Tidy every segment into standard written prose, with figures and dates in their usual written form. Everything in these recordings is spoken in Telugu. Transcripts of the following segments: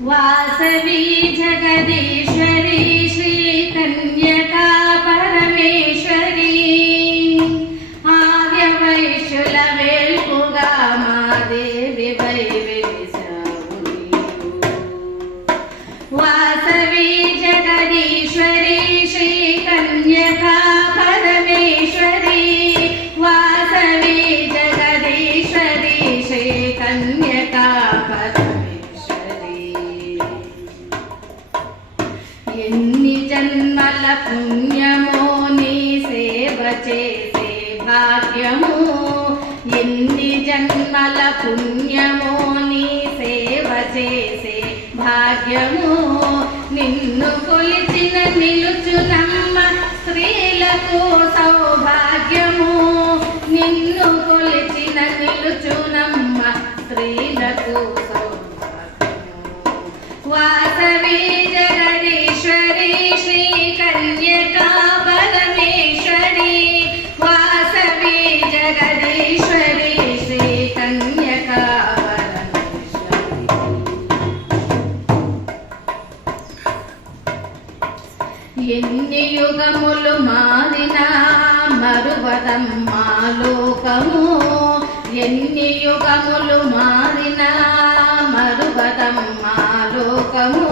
వాసవి జగదీశ్వరి శ్రీ కన్యకా పరమేశ్వరి ఆర్యవైశ్యుల వేల్పుగా మా దేవి వై వెలిసావు నీవు. వాసవి జగదీశ్వరి శ్రీ కన్యకా పరమేశ్వరి వాసవి జగదీశ్వరి శ్రీ కన్యకా ఎన్ని జన్మల పుణ్యమో నీ సేవ చేసే భాగ్యము ఎన్ని జన్మల పుణ్యమో నీ సేవ చేసే భాగ్యము నిన్ను కొలిచిన నిలుచునమ్మ స్త్రీలకు సౌభాగ్యము నిన్ను కొలిచిన నిలుచునమ్మ స్త్రీలకు వాసవి జగదీశ్వరి శ్రీ కన్యకా పరమేశ్వరి వాసవి జగదీశ్వరి శ్రీ కన్యకా పరమేశ్వరి. ఎన్ని యుగములు మారినా మరువదమ్మా లోకము ఎన్ని యుగములు మారినా మరువదమ్మా లోకము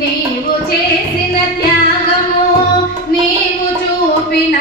నీవు చేసిన త్యాగము నీవు చూపిన